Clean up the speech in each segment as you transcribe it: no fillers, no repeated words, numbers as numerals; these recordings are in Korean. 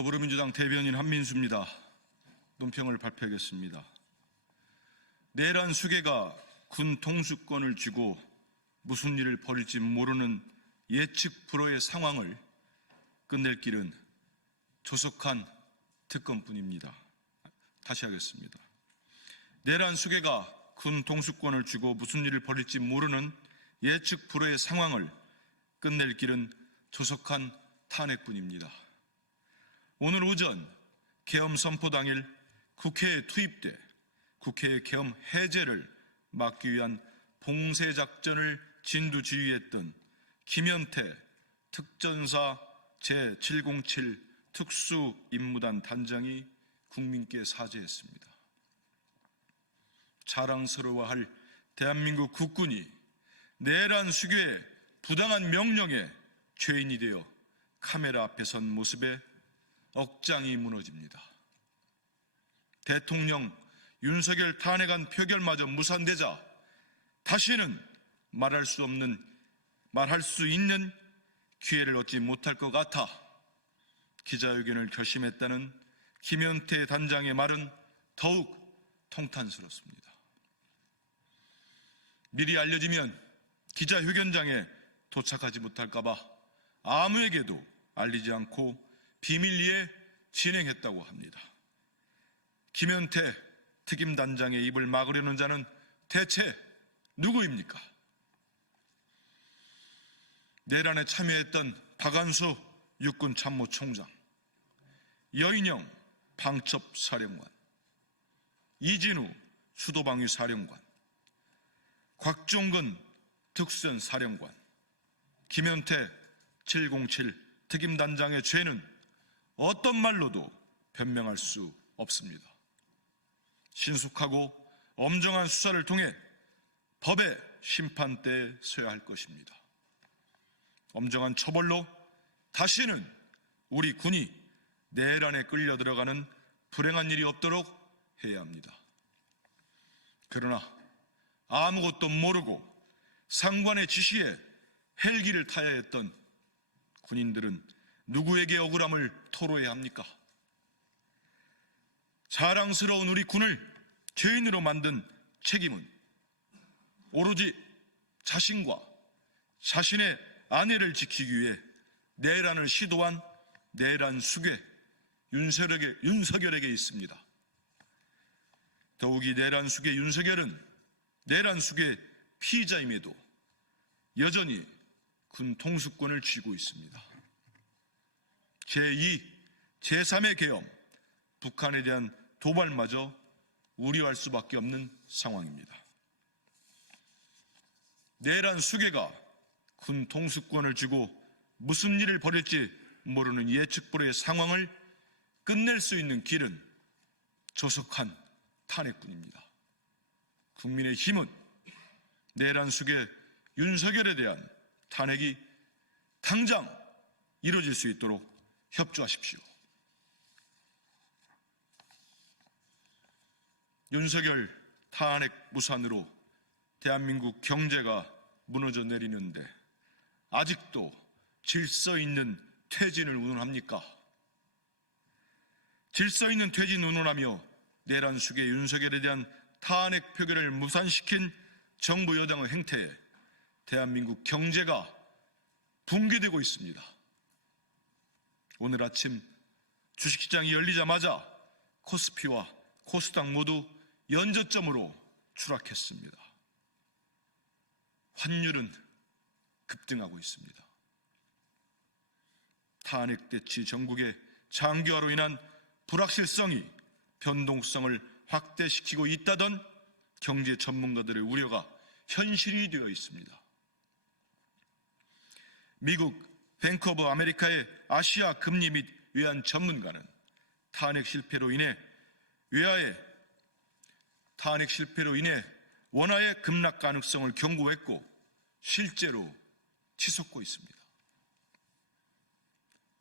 더불어민주당 대변인 한민수입니다. 논평을 발표하겠습니다. 내란 수계가 군 통수권을 쥐고 무슨 일을 벌일지 모르는 예측 불허의 상황을 끝낼 길은 조속한 특검뿐입니다. 다시 하겠습니다. 내란 수계가 군 통수권을 쥐고 무슨 일을 벌일지 모르는 예측 불허의 상황을 끝낼 길은 조속한 탄핵뿐입니다. 오늘 오전 계엄 선포 당일 국회에 투입돼 국회의 계엄 해제를 막기 위한 봉쇄작전을 진두지휘했던 김현태 특전사 제707 특수임무단 단장이 국민께 사죄했습니다. 자랑스러워할 대한민국 국군이 내란 수괴의 부당한 명령에 죄인이 되어 카메라 앞에 선 모습에 억장이 무너집니다. 대통령 윤석열 탄핵안 표결마저 무산되자 다시는 말할 수 있는 기회를 얻지 못할 것 같아 기자회견을 결심했다는 김현태 단장의 말은 더욱 통탄스럽습니다. 미리 알려지면 기자회견장에 도착하지 못할까 봐 아무에게도 알리지 않고 비밀리에 진행했다고 합니다. 김현태 특임단장의 입을 막으려는 자는 대체 누구입니까? 내란에 참여했던 박안수 육군참모총장, 여인영 방첩사령관, 이진우 수도방위사령관, 곽종근 특수전사령관, 김현태 707 특임단장의 죄는 어떤 말로도 변명할 수 없습니다. 신속하고 엄정한 수사를 통해 법의 심판대에 서야 할 것입니다. 엄정한 처벌로 다시는 우리 군이 내란에 끌려 들어가는 불행한 일이 없도록 해야 합니다. 그러나 아무것도 모르고 상관의 지시에 헬기를 타야 했던 군인들은 누구에게 억울함을 토로해야 합니까? 자랑스러운 우리 군을 죄인으로 만든 책임은 오로지 자신과 자신의 아내를 지키기 위해 내란을 시도한 내란 수괴 윤석열에게 있습니다. 더욱이 내란 수괴 윤석열은 내란 수괴 피의자임에도 여전히 군 통수권을 쥐고 있습니다. 제2, 제3의 계엄, 북한에 대한 도발마저 우려할 수밖에 없는 상황입니다. 내란 수괴가 군 통수권을 쥐고 무슨 일을 벌일지 모르는 예측 불허의 상황을 끝낼 수 있는 길은 조속한 탄핵뿐입니다. 국민의힘은 내란 수괴 윤석열에 대한 탄핵이 당장 이루어질 수 있도록 협조하십시오. 윤석열 탄핵 무산으로 대한민국 경제가 무너져 내리는데 아직도 질서 있는 퇴진을 운운합니까? 질서 있는 퇴진 운운하며 내란 수괴 윤석열에 대한 탄핵 표결을 무산시킨 정부 여당의 행태에 대한민국 경제가 붕괴되고 있습니다. 오늘 아침 주식시장이 열리자마자 코스피와 코스닥 모두 연저점으로 추락했습니다. 환율은 급등하고 있습니다. 탄핵 대치 전국의 장기화로 인한 불확실성이 변동성을 확대시키고 있다던 경제 전문가들의 우려가 현실이 되어 있습니다. 미국 뱅크 오브 아메리카의 아시아 금리 및 외환 전문가는 탄핵 실패로 인해 원화의 급락 가능성을 경고했고 실제로 치솟고 있습니다.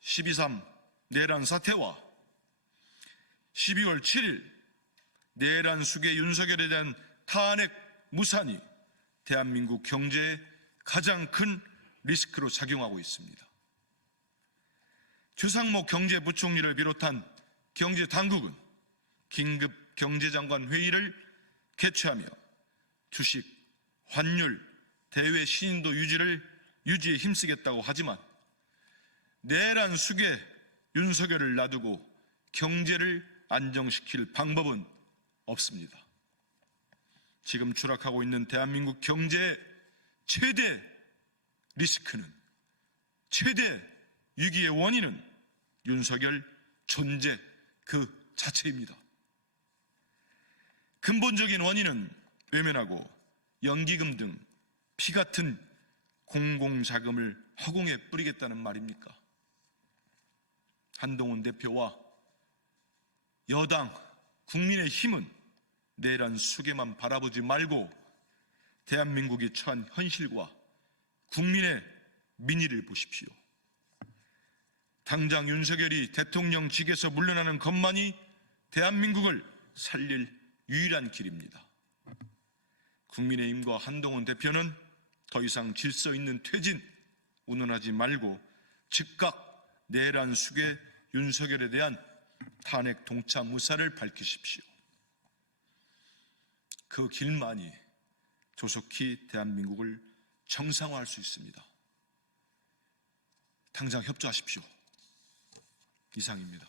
12.3 내란 사태와 12월 7일 내란 수괴 윤석열에 대한 탄핵 무산이 대한민국 경제에 가장 큰 리스크로 작용하고 있습니다. 최상목 경제부총리를 비롯한 경제당국은 긴급 경제장관 회의를 개최하며 주식, 환율, 대외 신인도 유지에 힘쓰겠다고 하지만 내란 숙의 윤석열을 놔두고 경제를 안정시킬 방법은 없습니다. 지금 추락하고 있는 대한민국 경제의 최대 리스크는, 최대 위기의 원인은 윤석열 존재 그 자체입니다. 근본적인 원인은 외면하고 연기금 등 피 같은 공공자금을 허공에 뿌리겠다는 말입니까? 한동훈 대표와 여당 국민의힘은 내란 수계만 바라보지 말고 대한민국이 처한 현실과 국민의 민의를 보십시오. 당장 윤석열이 대통령직에서 물러나는 것만이 대한민국을 살릴 유일한 길입니다. 국민의힘과 한동훈 대표는 더 이상 질서 있는 퇴진 운운하지 말고 즉각 내란 숙의 윤석열에 대한 탄핵 동참 의사를 밝히십시오. 그 길만이 조속히 대한민국을 정상화할 수 있습니다. 당장 협조하십시오. 이상입니다.